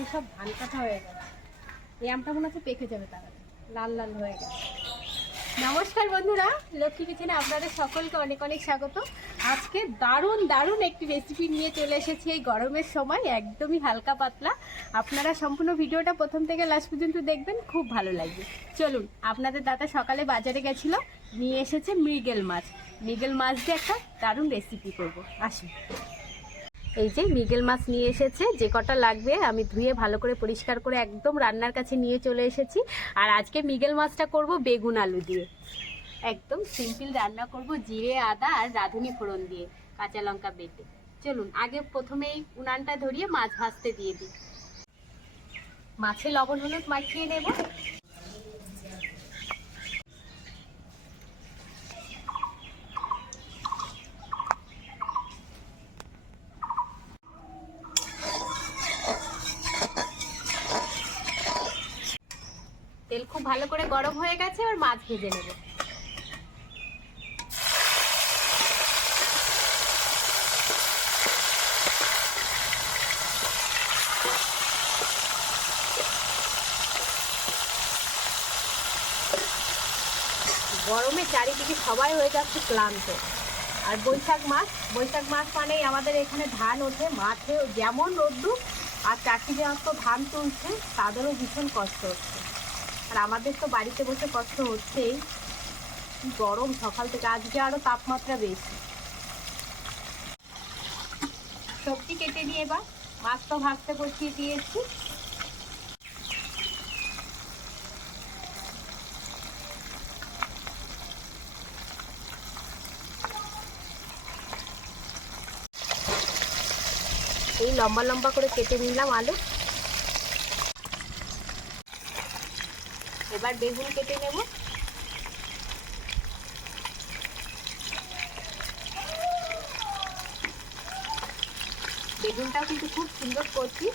মাঠে সব ধান কাটা হয়ে গেছে। এই আমটা মনে হচ্ছে পেকে যাবে, তাড়াতাড়ি লাল লাল হয়ে গেছে। নমস্কার বন্ধুরা, লক্ষ্মী কিচেনে আপনাদের সকলকে অনেক অনেক স্বাগত। আজকে দারুণ দারুণ একটি রেসিপি নিয়ে চলে এসেছি এই গরমের সময়, একদমই হালকা পাতলা। আপনারা সম্পূর্ণ ভিডিওটা প্রথম থেকে লাস্ট পর্যন্ত দেখবেন, খুব ভালো লাগবে। চলুন, আপনাদের দাদা সকালে বাজারে গেছিল, নিয়ে এসেছে মৃগেল মাছ। মৃগেল মাছ দিয়ে একটা দারুণ রেসিপি করব, আসুন। এই যে মৃগেল মাছ নিয়ে এসেছে, যে কটা লাগবে আমি ধুয়ে ভালো করে পরিষ্কার করে একদম রান্নার কাছে নিয়ে চলে এসেছি। আর আজকে মৃগেল মাছটা করব বেগুন আলু দিয়ে, একদম সিম্পল রান্না করব, জিরে আদা আর রাঁধুনি ফোড়ন দিয়ে, কাঁচা লঙ্কা বেটে। চলুন, আগে প্রথমেই উনানটা ধরিয়ে মাছ ভাজতে দিয়ে দিই। মাছে লবণ হলুদ মাখিয়ে নেব। তেল খুব ভালো করে গরম হয়ে গেছে, আর মাছ ভেজে নেব। গরমে চারিদিকে সবাই হয়ে যাচ্ছে ক্লান্ত। আর বৈশাখ মাস মানেই আমাদের এখানে ধান ওঠে, মাঠে যেমন রোদ্দুর, আর চাষিরা তো ধান তুলছে, তাদেরও ভীষণ কষ্ট হচ্ছে। আর আমাদের তো বাড়িতে বসে কষ্ট হচ্ছেই। গরম সকাল থেকে, আজকে আরো তাপমাত্রা বেশি। সবজি কেটে নিয়ে এবার মাছ তো ভাজতে বসিয়ে দিয়েছি। এই লম্বা লম্বা করে কেটে নিলাম আলু। এবার বেগুন কেটে নেব। বেগুনটাও কিন্তু খুব সুন্দর করছি।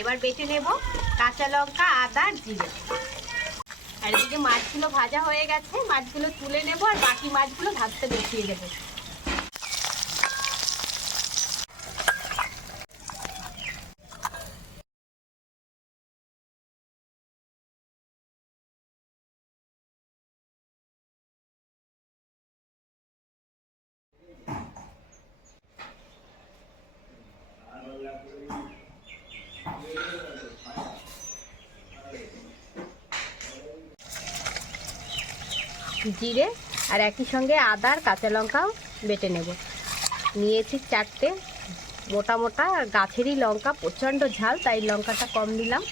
এবার বেটে নেব কাঁচা লঙ্কা, আদা, জিরে। আর এদিকে মাছগুলো ভাজা হয়ে গেছে, মাছগুলো তুলে নেব, আর বাকি মাছগুলো ভাজতে বসিয়ে দেবো। জিরে আর একই সঙ্গে আদা আর কাঁচা লঙ্কাও বেটে নেব। নিয়েছি 4টে মোটা মোটা, আর গাছেরই লঙ্কা, প্রচণ্ড ঝাল, তাই লঙ্কাটা কম দিলাম।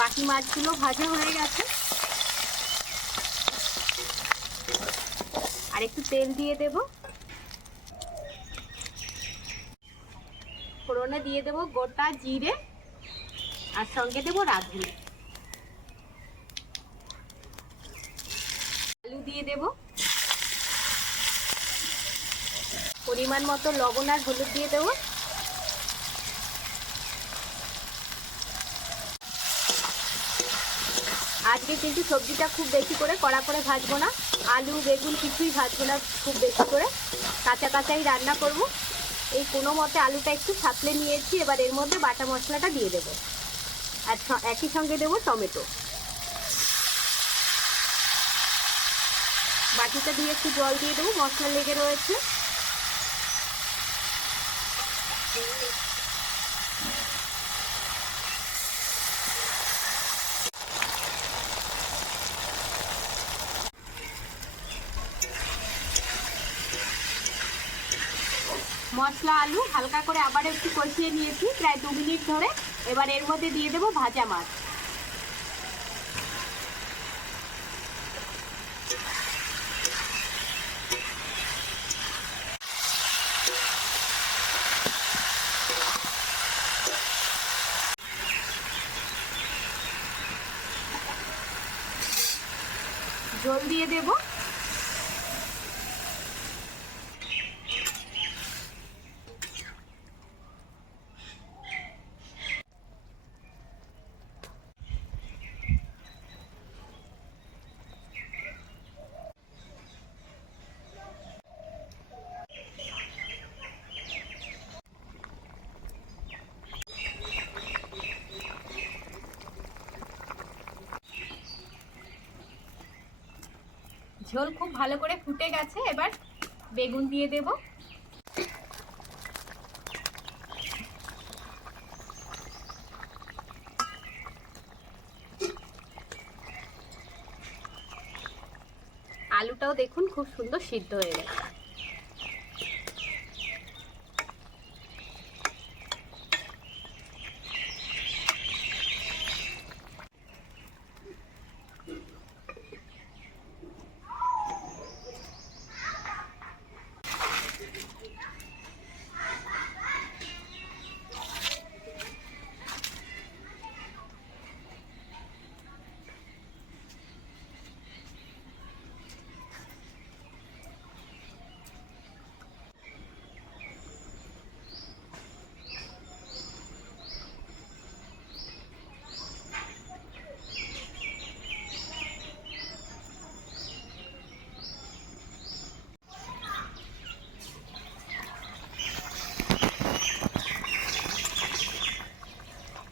বাকি মাছগুলো ভাজা হয়ে গেছে। আর একটু তেল দিয়ে দেব। ফোড়নে দিয়ে দেব গোটা জিরে, আর সঙ্গে দেব রাঁধুনি। আলু দিয়ে দেব। পরিমাণ মতো লবণ আর হলুদ দিয়ে দেব। আজকে কিন্তু সবজিটা খুব বেশি করে কড়া করে ভাজবো না, আলু বেগুন কিছুই ভাজবো না খুব বেশি করে, কাঁচা কাঁচাই রান্না করব। এই কোনো মতে আলুটা একটু ছাতলে নিয়েছি। এবার এর মধ্যে বাটা মশলাটা দিয়ে দেব, আর একই সঙ্গে দেব টমেটো। বাটিটা দিয়ে একটু জল দিয়ে দেবো, মশলা লেগে রয়েছে। মশলা আলু হালকা করে আবার একটু কষিয়ে নিয়েছি প্রায় 2 মিনিট ধরে। এবার এর মধ্যে দিয়ে দেবো ভাজা মাছ। ঝোল দিয়ে দেব। ঝোল খুব ভালো করে ফুটে গেছে, এবার বেগুন দিয়ে দেব। আলুটাও দেখুন খুব সুন্দর সিদ্ধ হয়ে গেছে।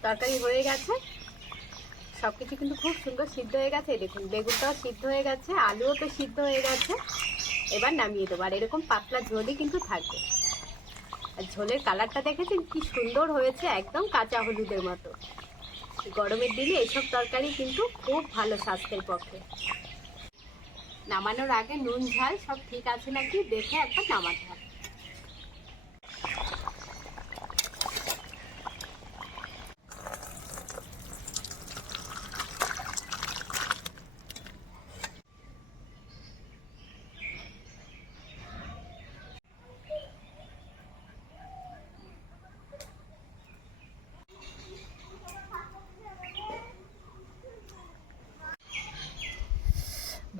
তরকারি হয়ে গেছে, সবকিছু কিন্তু খুব সুন্দর সিদ্ধ হয়ে গেছে। দেখুন বেগুনটাও সিদ্ধ হয়ে গেছে, আলুও তো সিদ্ধ হয়ে গেছে। এবার নামিয়ে দেবো। আর এরকম পাতলা ঝোলই কিন্তু থাকবে। আর ঝোলের কালারটা দেখেছেন কি সুন্দর হয়েছে, একদম কাঁচা হলুদের মতো। গরমের দিনে এইসব তরকারি কিন্তু খুব ভালো স্বাস্থ্যের পক্ষে। নামানোর আগে নুন ঝাল সব ঠিক আছে নাকি দেখে একবার নামাতে হবে।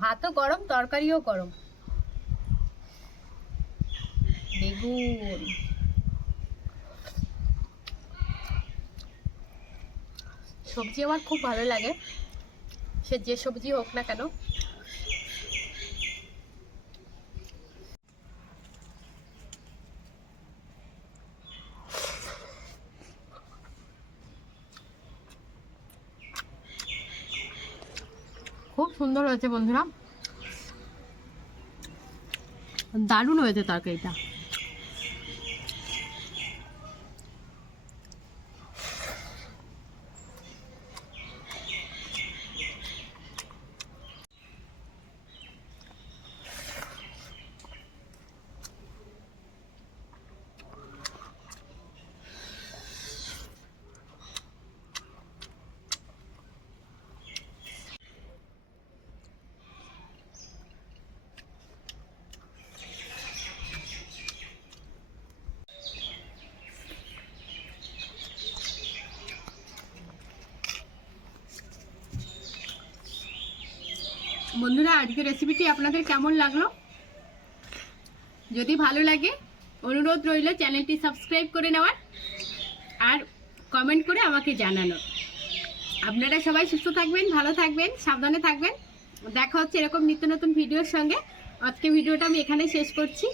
ভাতও গরম, তরকারিও গরম। বেগুন সবজি আমার খুব ভালো লাগে, সে যে সবজি হোক না কেন। খুব সুন্দর হয়েছে বন্ধুরা, দারুণ হয়েছে তরকারিটা। বন্ধুরা আজকের রেসিপিটি আপনাদের কেমন লাগলো? যদি ভালো লাগে অনুরোধ রইল চ্যানেলটি সাবস্ক্রাইব করে নেওয়ার আর কমেন্ট করে আমাকে জানানোর। আপনারা সবাই সুস্থ থাকবেন, ভালো থাকবেন, সাবধানে থাকবেন। দেখা হচ্ছে এরকম নিত্য নতুন ভিডিওর সঙ্গে। আজকে ভিডিওটা আমি এখানে শেষ করছি।